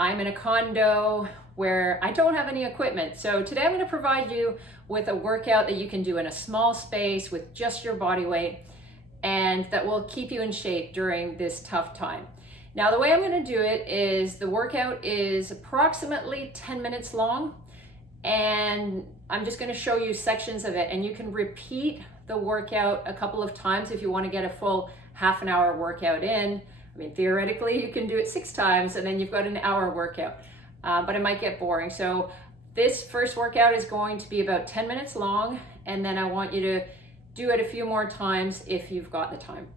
I'm in a condo where I don't have any equipment. So today I'm going to provide you with a workout that you can do in a small space with just your body weight, and that will keep you in shape during this tough time. Now, the way I'm going to do it is the workout is approximately 10 minutes long, and I'm just going to show you sections of it, and you can repeat the workout a couple of times if you want to get a full half an hour workout in. I mean, theoretically, you can do it 6 times and then you've got an hour workout, but it might get boring. So this first workout is going to be about 10 minutes long, and then I want you to do it a few more times if you've got the time.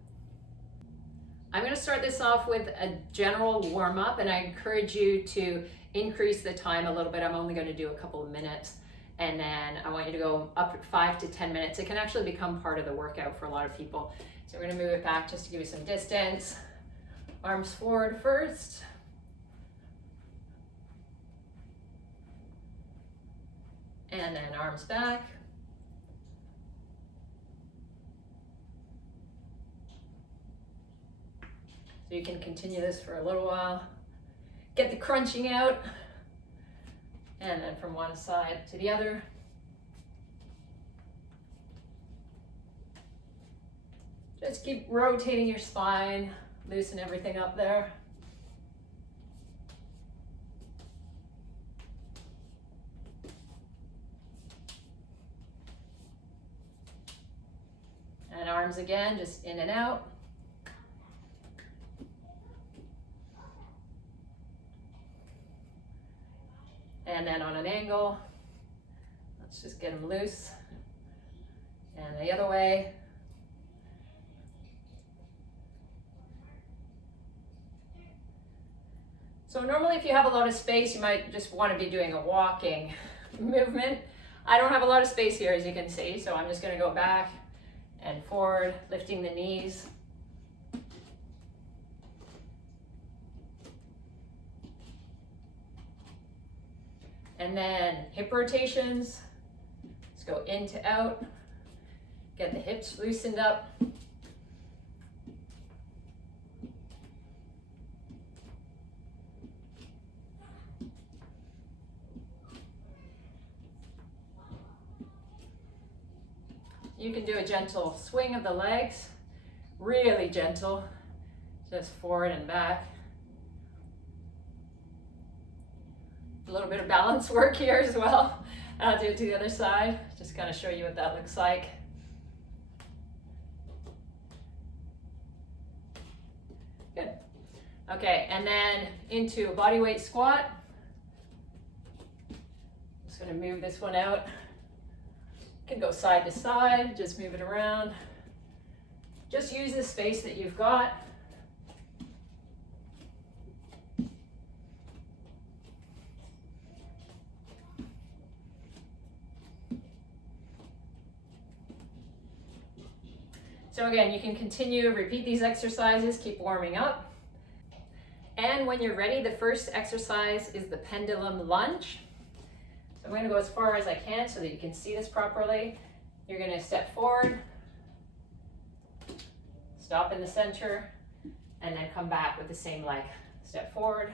I'm going to start this off with a general warm-up, and I encourage you to increase the time a little bit. I'm only going to do a couple of minutes, and then I want you to go up 5 to 10 minutes. It can actually become part of the workout for a lot of people. So we're going to move it back just to give you some distance. Arms forward first. And then arms back. So you can continue this for a little while. Get the crunching out. And then from one side to the other. Just keep rotating your spine. Loosen everything up there. And arms again, just in and out. And then on an angle, let's just get them loose. And the other way. So normally if you have a lot of space, you might just want to be doing a walking movement. I don't have a lot of space here, as you can see, so I'm just going to go back and forward, lifting the knees. And then hip rotations. Let's go in to out. Get the hips loosened up. You can do a gentle swing of the legs, really gentle, just forward and back. A little bit of balance work here as well. I'll do it to the other side, just kind of show you what that looks like. Good. Okay, and then into a body weight squat. Just going to move this one out. You can go side to side, just move it around. Just use the space that you've got. So again, you can continue to repeat these exercises, keep warming up. And when you're ready, the first exercise is the pendulum lunge. So I'm going to go as far as I can so that you can see this properly. You're going to step forward, stop in the center, and then come back with the same leg. Step forward,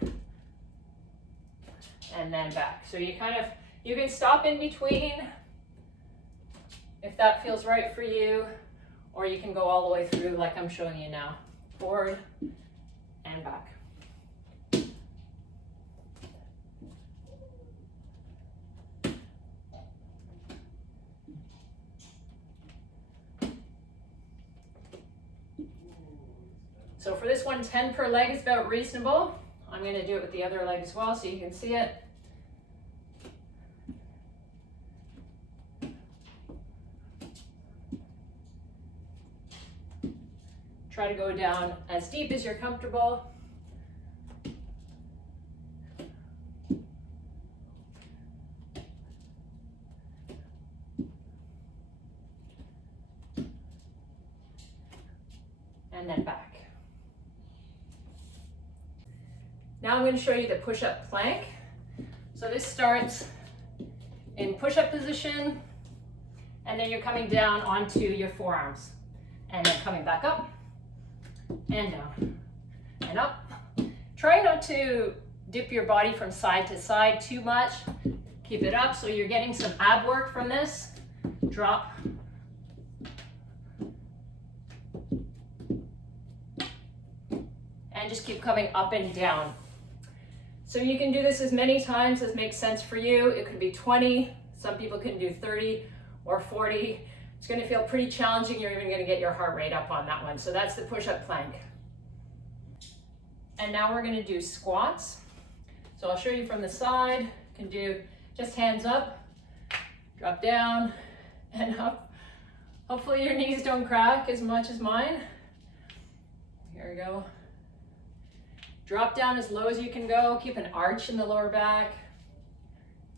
and then back. So you can stop in between if that feels right for you, or you can go all the way through like I'm showing you now. Forward and back. So for this one, 10 per leg is about reasonable. I'm going to do it with the other leg as well so you can see it. Try to go down as deep as you're comfortable. And then back. Now I'm going to show you the push-up plank. So this starts in push-up position, and then you're coming down onto your forearms, and then coming back up and down and up. Try not to dip your body from side to side too much. Keep it up so you're getting some ab work from this. Drop. And just keep coming up and down. So you can do this as many times as makes sense for you. It could be 20, some people can do 30 or 40. It's gonna feel pretty challenging. You're even gonna get your heart rate up on that one. So that's the push-up plank. And now we're gonna do squats. So I'll show you from the side. You can do just hands up, drop down, and up. Hopefully your knees don't crack as much as mine. Here we go. Drop down as low as you can go. Keep an arch in the lower back.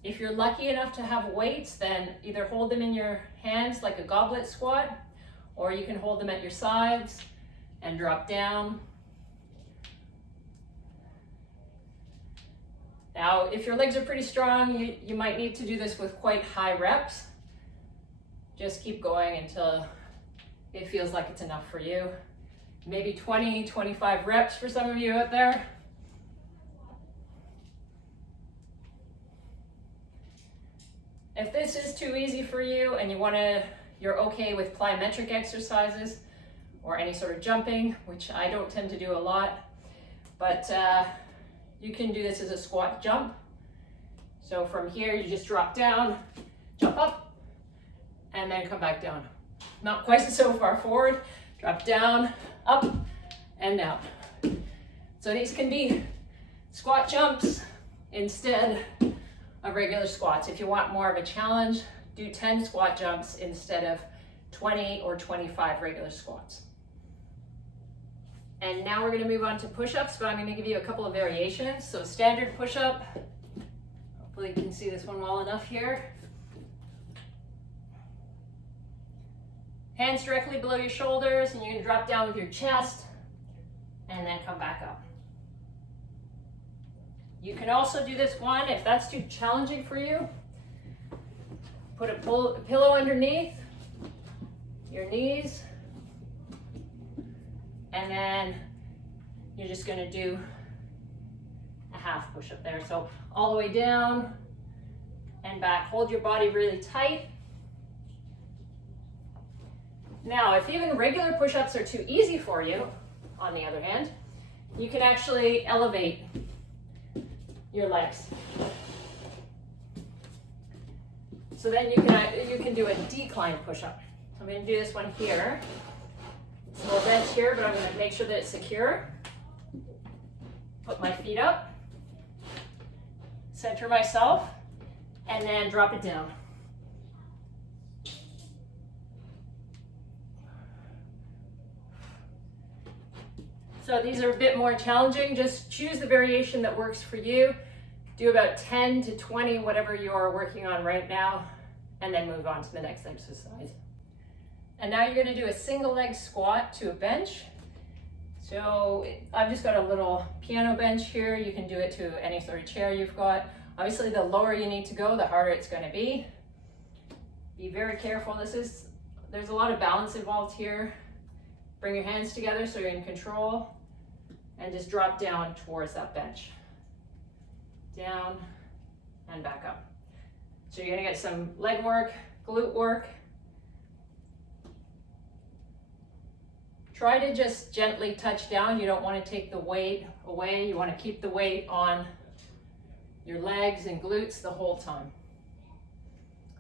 If you're lucky enough to have weights, then either hold them in your hands like a goblet squat, or you can hold them at your sides and drop down. Now, if your legs are pretty strong, you might need to do this with quite high reps. Just keep going until it feels like it's enough for you. Maybe 20, 25 reps for some of you out there. If this is too easy for you and you're okay with plyometric exercises or any sort of jumping, which I don't tend to do a lot, but you can do this as a squat jump. So from here, you just drop down, jump up, and then come back down. Not quite so far forward, drop down, up, and down. So these can be squat jumps instead of regular squats. If you want more of a challenge, do 10 squat jumps instead of 20 or 25 regular squats. And now we're gonna move on to push-ups, but I'm gonna give you a couple of variations. So standard push-up, hopefully you can see this one well enough here. Hands directly below your shoulders, and you're gonna drop down with your chest and then come back up. You can also do this one if that's too challenging for you. Put a pillow underneath your knees, and then you're just gonna do a half push-up there. So all the way down and back. Hold your body really tight. Now, if even regular push-ups are too easy for you, on the other hand, you can actually elevate your legs. So then you can do a decline push-up. I'm going to do this one here. It's a little bench here, but I'm going to make sure that it's secure. Put my feet up, center myself, and then drop it down. So these are a bit more challenging. Just choose the variation that works for you. Do about 10 to 20, whatever you're working on right now, and then move on to the next exercise. And now you're gonna do a single leg squat to a bench. So I've just got a little piano bench here. You can do it to any sort of chair you've got. Obviously, the lower you need to go, the harder it's gonna be. Be very careful. There's a lot of balance involved here. Bring your hands together so you're in control, and just drop down towards that bench. Down and back up. So you're gonna get some leg work, glute work. Try to just gently touch down. You don't want to take the weight away. You want to keep the weight on your legs and glutes the whole time.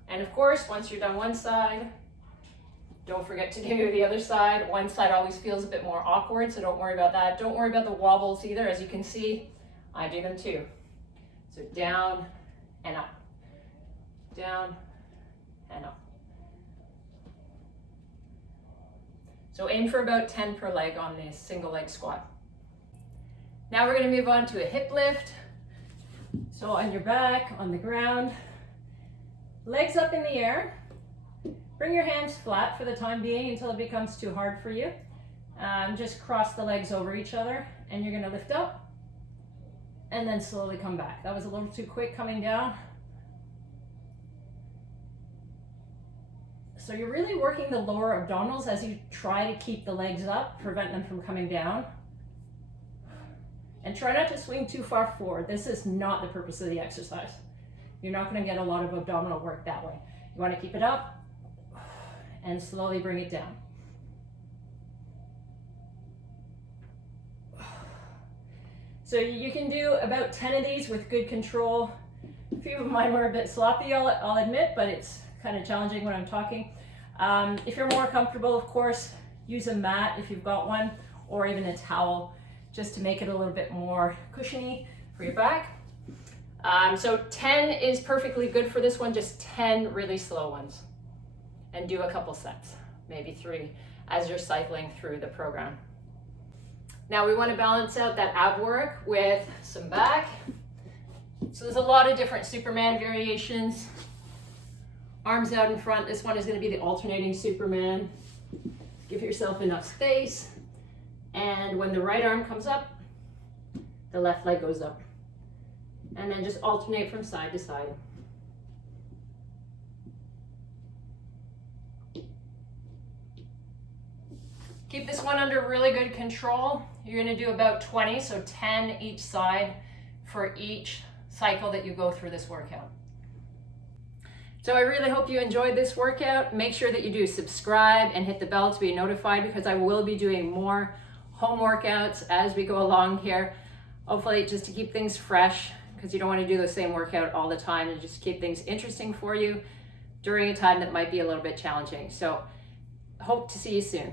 And of course, once you're done one side, don't forget to do the other side. One side always feels a bit more awkward, so don't worry about that. Don't worry about the wobbles either. As you can see, I do them too. So down and up, down and up. So aim for about 10 per leg on this single leg squat. Now we're going to move on to a hip lift. So on your back, on the ground, legs up in the air. Bring your hands flat for the time being until it becomes too hard for you. Just cross the legs over each other, and you're going to lift up and then slowly come back. That was a little too quick coming down. So you're really working the lower abdominals as you try to keep the legs up, prevent them from coming down. And try not to swing too far forward. This is not the purpose of the exercise. You're not going to get a lot of abdominal work that way. You want to keep it up and slowly bring it down. So you can do about 10 of these with good control. A few of mine were a bit sloppy, I'll admit, but it's kind of challenging when I'm talking. If you're more comfortable, of course, use a mat if you've got one, or even a towel, just to make it a little bit more cushiony for your back. So 10 is perfectly good for this one, just 10 really slow ones. And do a couple sets, maybe 3, as you're cycling through the program. Now we want to balance out that ab work with some back. So there's a lot of different Superman variations. Arms out in front. This one is going to be the alternating Superman. Give yourself enough space. And when the right arm comes up, the left leg goes up. And then just alternate from side to side. Keep this one under really good control. You're going to do about 20, so 10 each side for each cycle that you go through this workout. So I really hope you enjoyed this workout. Make sure that you do subscribe and hit the bell to be notified, because I will be doing more home workouts as we go along here. Hopefully just to keep things fresh, because you don't want to do the same workout all the time, and just keep things interesting for you during a time that might be a little bit challenging. So hope to see you soon.